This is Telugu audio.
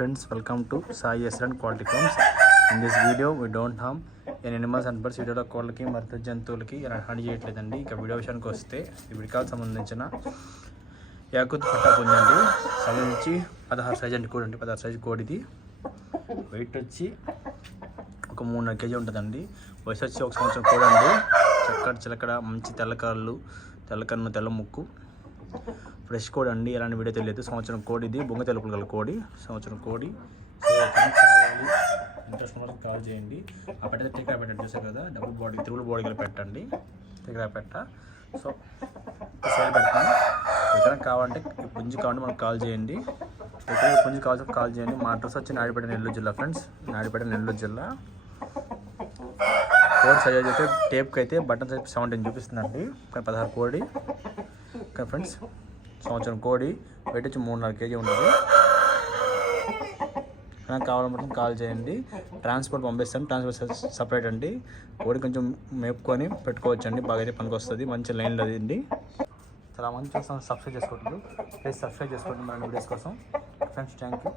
Friends, welcome to Sai Yesran Quality Farms. In this video, we don't harm any animals and birds. వీడియోలో కోళ్ళకి మరియు జంతువులకి హాని చేయట్లేదండి. ఇక వీడియో విషయానికి వస్తే ఈ వీడియోకి సంబంధించిన యాకుత్ పట్టా పొందండి. సంబంధించి 16 సైజ్ అండి కోడి, 16 సైజు కోడిది. వెయిట్ వచ్చి ఒక 3.5 kg ఉంటుందండి. వయసు వచ్చి 1 సంవత్సరం కోడి అండి. చక్కటి చిలకడ, మంచి తెల్లకాళ్ళు, తెల్ల కన్ను, తెల్ల ముక్కు, ఫ్రెష్ కోడి అండి. ఎలాంటి వీడియో తెలియదు. సంవత్సరం కోడి, ఇది బొంగ తెలుపులు గల కోడి, సంవత్సరం కోడి. సో కావాలి, ఇంట్రెస్ట్ ఉన్న కాల్ చేయండి. ఆ పెట్ట టికెట్ పెట్టండి, చూసారు కదా, త్రిబుల్ బాడీ గల పెట్టండి, టికెట్ పెట్ట. సో సేల్ పెట్టండి. ఎక్కడ కావాలంటే పుంజు కావాలంటే మనకు కాల్ చేయండి. ఎక్కడ పుంజు కావాల్సి కాల్ చేయండి. మా అడ్రస్ వచ్చి నాయుడుపేట, నెల్లూరు జిల్లా. ఫ్రెండ్స్, నాయుడుపేట, నెల్లూరు జిల్లా. కోడి సైజ్ అయితే టేప్కి అయితే బటన్ సైజ్ 17 చూపిస్తుందండి. 16 కోడి. ఓకే ఫ్రెండ్స్, సంవత్సరం కోడి, వెయిట్ వచ్చి 3.5 kg ఉంటుంది. కావాలంటే కాల్ చేయండి. ట్రాన్స్పోర్ట్ పంపిస్తాం. ట్రాన్స్పోర్ట్ సపరేట్ అండి. కోడి కొంచెం మేపుకొని పెట్టుకోవచ్చు అండి. బాగా అయితే పనికి వస్తుంది. మంచి లైన్లో అండి. చాలా మంది చూస్తాం. సబ్స్క్రైబ్ చేసుకోండి. ప్లీజ్ సబ్స్క్రైబ్ చేసుకోండి మన వీడియోస్ కోసం. Friends, thank you.